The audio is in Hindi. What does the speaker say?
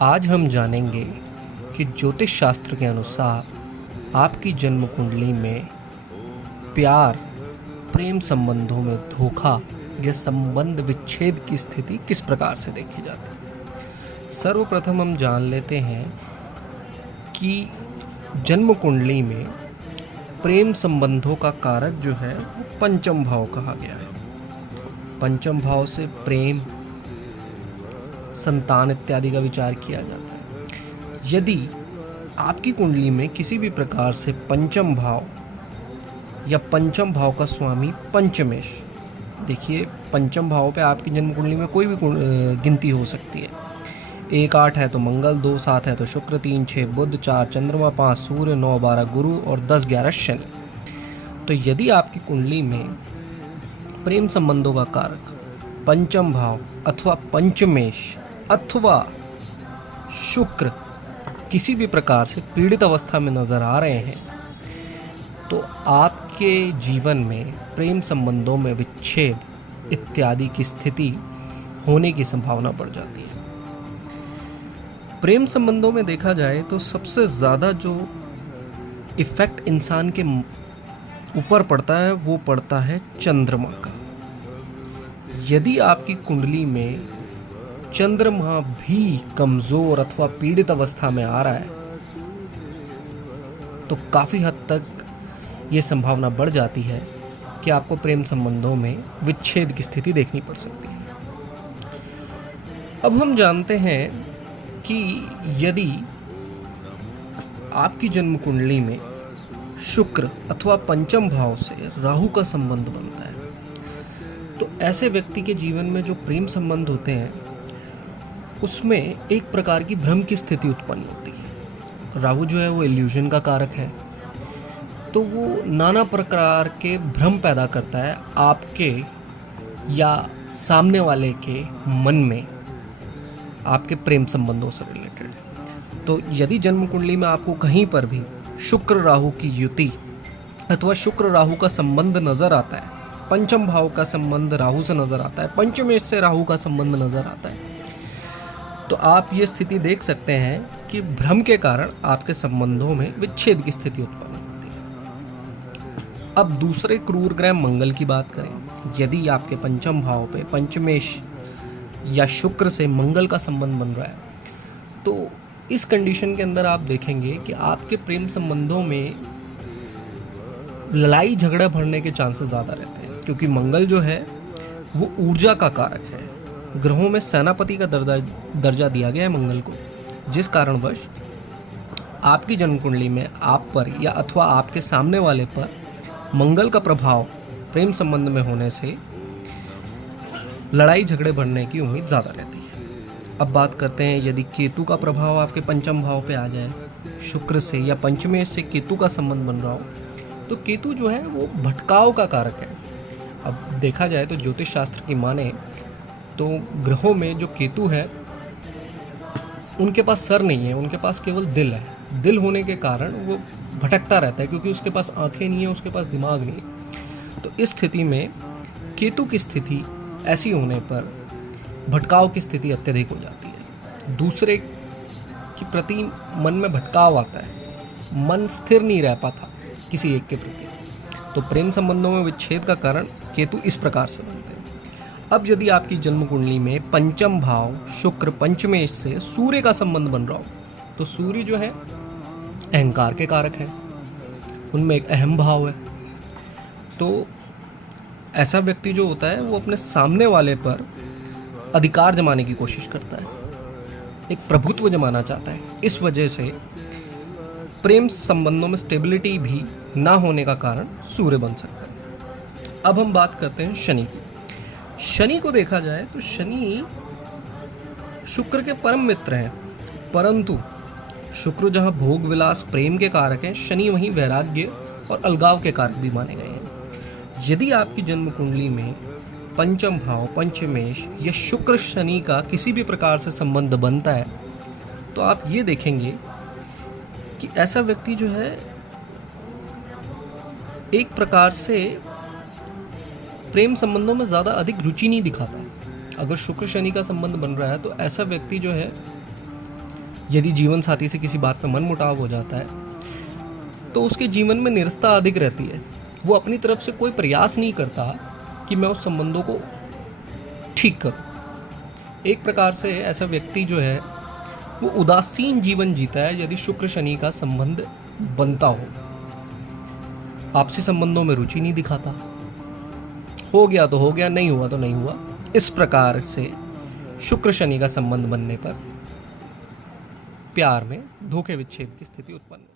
आज हम जानेंगे कि ज्योतिष शास्त्र के अनुसार आपकी जन्म कुंडली में प्यार, प्रेम संबंधों में धोखा या संबंध विच्छेद की स्थिति किस प्रकार से देखी जाती है। सर्वप्रथम हम जान लेते हैं कि जन्म कुंडली में प्रेम संबंधों का कारक जो है वो पंचम भाव कहा गया है। पंचम भाव से प्रेम, संतान इत्यादि का विचार किया जाता है। यदि आपकी कुंडली में किसी भी प्रकार से पंचम भाव या पंचम भाव का स्वामी पंचमेश, देखिए पंचम भाव पे आपकी जन्म कुंडली में कोई भी गिनती हो सकती है। 1 8 है तो मंगल, 2 7 है तो शुक्र, 3 6 बुध, 4 चंद्रमा, 5 सूर्य, 9 12 गुरु और 10 11 शनि। तो यदि आपकी कुंडली में प्रेम संबंधों का कारक पंचम भाव अथवा पंचमेश अथवा शुक्र किसी भी प्रकार से पीड़ित अवस्था में नजर आ रहे हैं, तो आपके जीवन में प्रेम संबंधों में विच्छेद इत्यादि की स्थिति होने की संभावना बढ़ जाती है। प्रेम संबंधों में देखा जाए तो सबसे ज़्यादा जो इफ़ेक्ट इंसान के ऊपर पड़ता है वो पड़ता है चंद्रमा का। यदि आपकी कुंडली में चंद्रमा भी कमज़ोर अथवा पीड़ित अवस्था में आ रहा है तो काफ़ी हद तक ये संभावना बढ़ जाती है कि आपको प्रेम संबंधों में विच्छेद की स्थिति देखनी पड़ सकती है। अब हम जानते हैं कि यदि आपकी जन्म कुंडली में शुक्र अथवा पंचम भाव से राहु का संबंध बनता है, तो ऐसे व्यक्ति के जीवन में जो प्रेम संबंध होते हैं उसमें एक प्रकार की भ्रम की स्थिति उत्पन्न होती है। राहु जो है वो इल्यूजन का कारक है, तो वो नाना प्रकार के भ्रम पैदा करता है आपके या सामने वाले के मन में आपके प्रेम संबंधों से रिलेटेड। तो यदि जन्म कुंडली में आपको कहीं पर भी शुक्र राहु की युति अथवा शुक्र राहु का संबंध नजर आता है, पंचम भाव का संबंध राहु से नजर आता है, पंचमेश से राहु का संबंध नजर आता है, तो आप ये स्थिति देख सकते हैं कि भ्रम के कारण आपके संबंधों में विच्छेद की स्थिति उत्पन्न होती है। अब दूसरे क्रूर ग्रह मंगल की बात करें। यदि आपके पंचम भाव पे पंचमेश या शुक्र से मंगल का संबंध बन रहा है, तो इस कंडीशन के अंदर आप देखेंगे कि आपके प्रेम संबंधों में लड़ाई झगड़ा बढ़ने के चांसेस ज़्यादा रहते हैं, क्योंकि मंगल जो है वो ऊर्जा का कारक है। ग्रहों में सेनापति का दर्जा दिया गया है मंगल को, जिस कारणवश आपकी जन्म कुंडली में आप पर या अथवा आपके सामने वाले पर मंगल का प्रभाव प्रेम संबंध में होने से लड़ाई झगड़े बढ़ने की उम्मीद ज़्यादा रहती है। अब बात करते हैं यदि केतु का प्रभाव आपके पंचम भाव पे आ जाए, शुक्र से या पंचमेश से केतु का संबंध बन रहा हो, तो केतु जो है वो भटकाव का कारक है। अब देखा जाए तो ज्योतिष शास्त्र की माने तो ग्रहों में जो केतु है उनके पास सर नहीं है, उनके पास केवल दिल है। दिल होने के कारण वो भटकता रहता है, क्योंकि उसके पास आंखें नहीं है, उसके पास दिमाग नहीं है। तो इस स्थिति में केतु की स्थिति ऐसी होने पर भटकाव की स्थिति अत्यधिक हो जाती है। दूसरे के प्रति मन में भटकाव आता है, मन स्थिर नहीं रह पाता किसी एक के प्रति। तो प्रेम संबंधों में विच्छेद का कारण केतु इस प्रकार से बनते हैं। अब यदि आपकी जन्म कुंडली में पंचम भाव शुक्र पंचमेश से सूर्य का संबंध बन रहा हो, तो सूर्य जो है अहंकार के कारक है, उनमें एक अहम भाव है। तो ऐसा व्यक्ति जो होता है वो अपने सामने वाले पर अधिकार जमाने की कोशिश करता है, एक प्रभुत्व जमाना चाहता है। इस वजह से प्रेम संबंधों में स्टेबिलिटी भी ना होने का कारण सूर्य बन सकता है। अब हम बात करते हैं शनि की। शनि को देखा जाए तो शनि शुक्र के परम मित्र हैं, परंतु शुक्र जहां भोग विलास प्रेम के कारक हैं, शनि वहीं वैराग्य और अलगाव के कारक भी माने गए हैं। यदि आपकी जन्म कुंडली में पंचम भाव पंचमेश या शुक्र शनि का किसी भी प्रकार से संबंध बनता है, तो आप ये देखेंगे कि ऐसा व्यक्ति जो है एक प्रकार से प्रेम संबंधों में ज़्यादा अधिक रुचि नहीं दिखाता। अगर शुक्र शनि का संबंध बन रहा है तो ऐसा व्यक्ति जो है यदि जीवन साथी से किसी बात में मनमुटाव हो जाता है तो उसके जीवन में निरस्ता अधिक रहती है। वो अपनी तरफ से कोई प्रयास नहीं करता कि मैं उस संबंधों को ठीक करूं। एक प्रकार से ऐसा व्यक्ति जो है वो उदासीन जीवन जीता है यदि शुक्र शनि का संबंध बनता हो। आपसी संबंधों में रुचि नहीं दिखाता, हो गया तो हो गया, नहीं हुआ तो नहीं हुआ। इस प्रकार से शुक्र शनि का संबंध बनने पर प्यार में धोखे विच्छेद की स्थिति उत्पन्न